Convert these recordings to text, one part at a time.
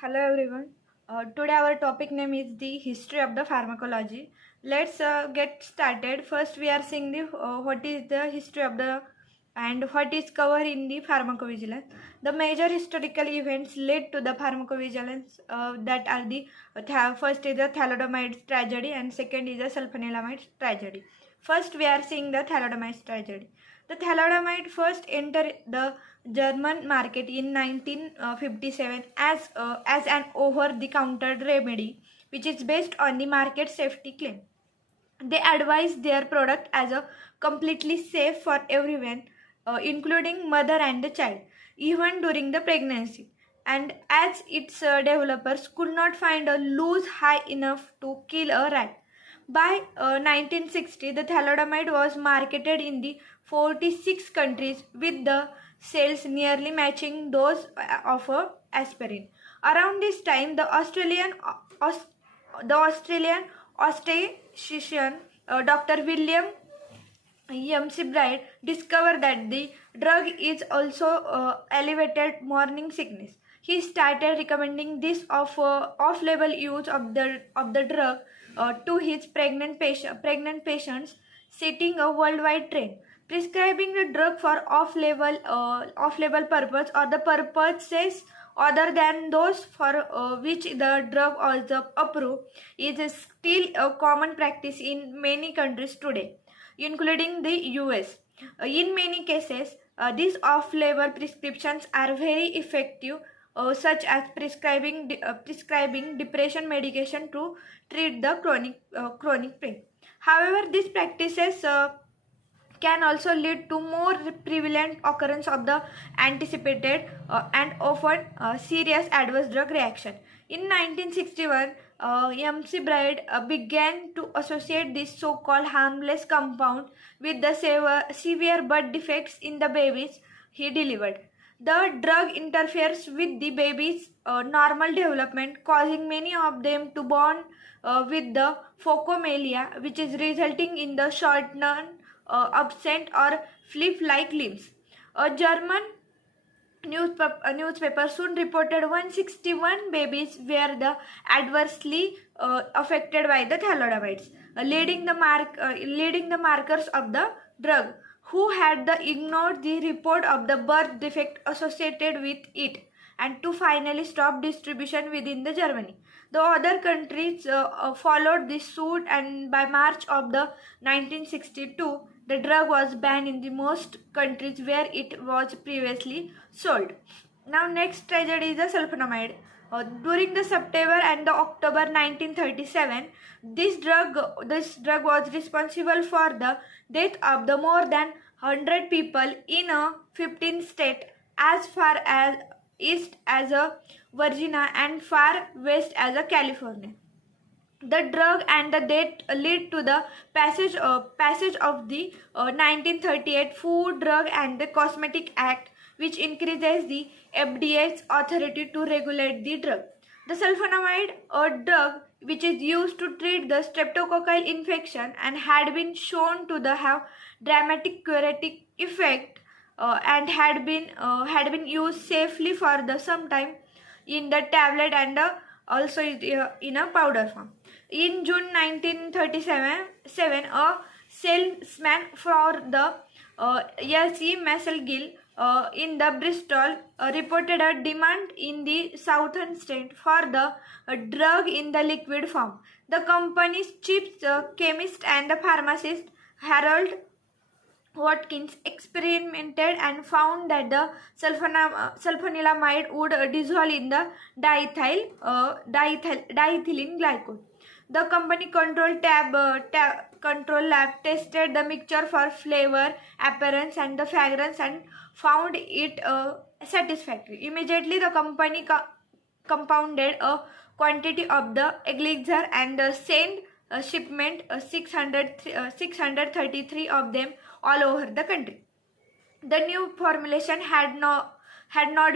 Hello everyone. Today our topic name is the history of the pharmacology. Let's get started. First we are seeing the what is the history of the and what is covered in the pharmacovigilance. The major historical events led to the pharmacovigilance that are the first is the thalidomide tragedy and second is the sulfanilamide tragedy. First we are seeing the thalidomide tragedy. The thalidomide first entered the German market in 1957 as an over-the-counter remedy, which is based on the market safety claim. They advise their product as a completely safe for everyone, including mother and the child, even during the pregnancy. And as its developers could not find a loose high enough to kill a rat. By 1960, the thalidomide was marketed in the 46 countries with the sales nearly matching those of aspirin. Around this time, the Australian obstetrician Dr. William Bride discovered that the drug is also elevated morning sickness. He started recommending this off-label use of the drug to his pregnant patients, setting a worldwide trend. Prescribing the drug for off-label purpose or the purposes other than those for which the drug was approved is still a common practice in many countries today, including the US. In many cases, these off-label prescriptions are very effective, such as prescribing depression medication to treat the chronic pain. However, these practices can also lead to more prevalent occurrence of the anticipated and often serious adverse drug reaction. In 1961, MC Bride began to associate this so-called harmless compound with the severe birth defects in the babies he delivered. The drug interferes with the baby's normal development, causing many of them to born with the phocomelia, which is resulting in the shortened, absent or flip-like limbs. A German newspaper soon reported 161 babies were the adversely affected by the thalidomide, leading the markers of the drug, who had ignored the report of the birth defect associated with it, and to finally stop distribution within the Germany. The other countries followed this suit, and by March of the 1962, the drug was banned in the most countries where it was previously sold. Now, next tragedy is the sulfonamide. During the September and the October 1937, this drug was responsible for the death of the more than 100 people in a 15 state as far as east as a Virginia and far west as a California. The drug and the death lead to the passage of the 1938 Food, Drug and the Cosmetic Act, which increases the FDA's authority to regulate the drug. The sulfonamide, a drug which is used to treat the streptococcal infection and had been shown to have dramatic curative effect, and had been used safely for some time in the tablet and also in a powder form. In June 1937, a salesman for the LC Masselgill in the Bristol reported a demand in the southern state for the drug in the liquid form. The company's chief chemist and the pharmacist Harold Watkins experimented and found that the sulfonilamide would dissolve in the diethylene glycol. The company control lab tested the mixture for flavor, appearance, and the fragrance and found it satisfactory. Immediately, the company compounded a quantity of the elixir and sent a shipment 633 of them all over the country. The new formulation had not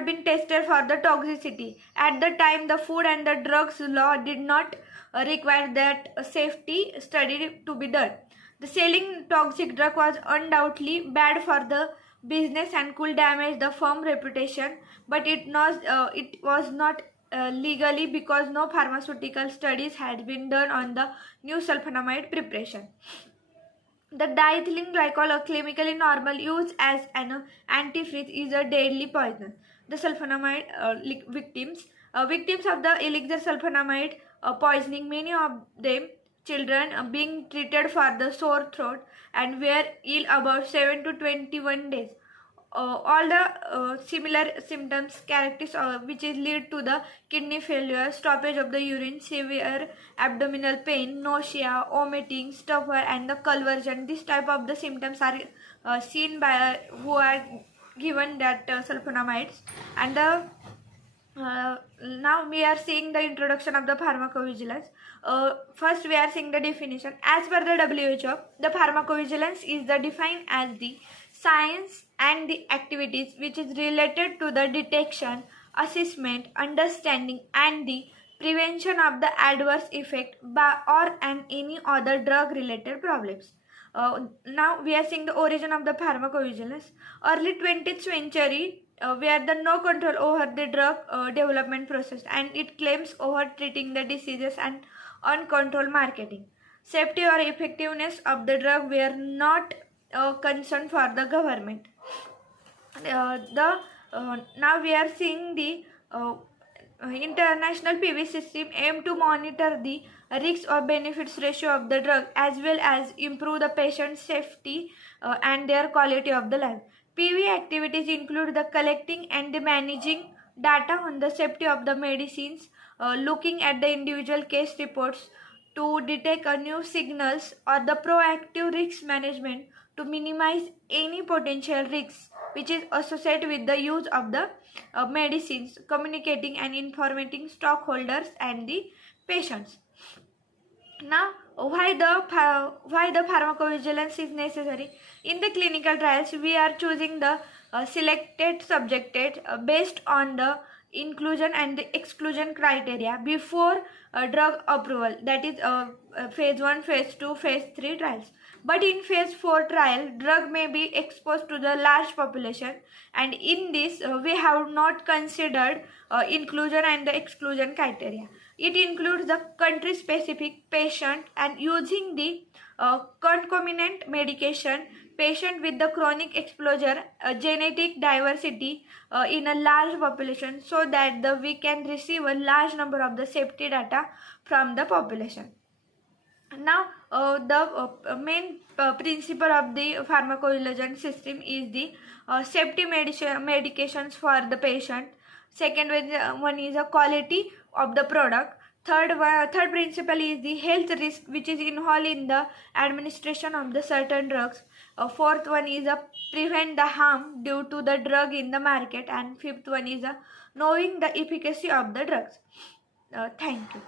been tested for the toxicity. At the time, the Food and the Drugs law did not require that safety study to be done. The selling toxic drug was undoubtedly bad for the business and could damage the firm reputation, but it was not legally because no pharmaceutical studies had been done on the new sulfonamide preparation. The diethylene glycol, a chemically normal use as an antifreeze, is a deadly poison. The sulfonamide victims of the elixir sulfonamide poisoning, many of them children, being treated for the sore throat and were ill about 7 to 21 days. All the similar symptoms characteristics which is lead to the kidney failure, stoppage of the urine, severe abdominal pain, nausea, vomiting, stupor, and the conversion. This type of the symptoms are seen by who are given that sulfonamides. And the now we are seeing the introduction of the pharmacovigilance. First we are seeing the definition. As per the WHO, the pharmacovigilance is the defined as the science and the activities which is related to the detection, assessment, understanding, and the prevention of the adverse effect by or and any other drug related problems. Now we are seeing the origin of the pharmacovigilance. Early 20th century, where the no control over the drug development process, and it claims over treating the diseases and uncontrolled marketing. Safety or effectiveness of the drug were not concern for the government. Now we are seeing the international PV system aim to monitor the risks or benefits ratio of the drug as well as improve the patient safety and their quality of the life. PV activities include the collecting and the managing data on the safety of the medicines, looking at the individual case reports to detect new signals, or the proactive risk management to minimize any potential risks which is associated with the use of the medicines, communicating and informating stockholders and the patients. Now, why the pharmacovigilance is necessary? In the clinical trials, we are choosing the selected subjected based on the inclusion and the exclusion criteria before drug approval. That is phase 1, phase 2, phase 3 trials. But in phase 4 trial, drug may be exposed to the large population, and in this we have not considered inclusion and the exclusion criteria. It includes the country specific patient and using the concomitant medication, patient with the chronic exposure, genetic diversity in a large population, so that we can receive a large number of the safety data from the population. Now the main principle of the pharmacovigilance system is the safety medications for the patient. Second one is the quality of the product. Third principle is the health risk which is involved in the administration of the certain drugs. Fourth one is prevent the harm due to the drug in the market, and fifth one is knowing the efficacy of the drugs. Thank you.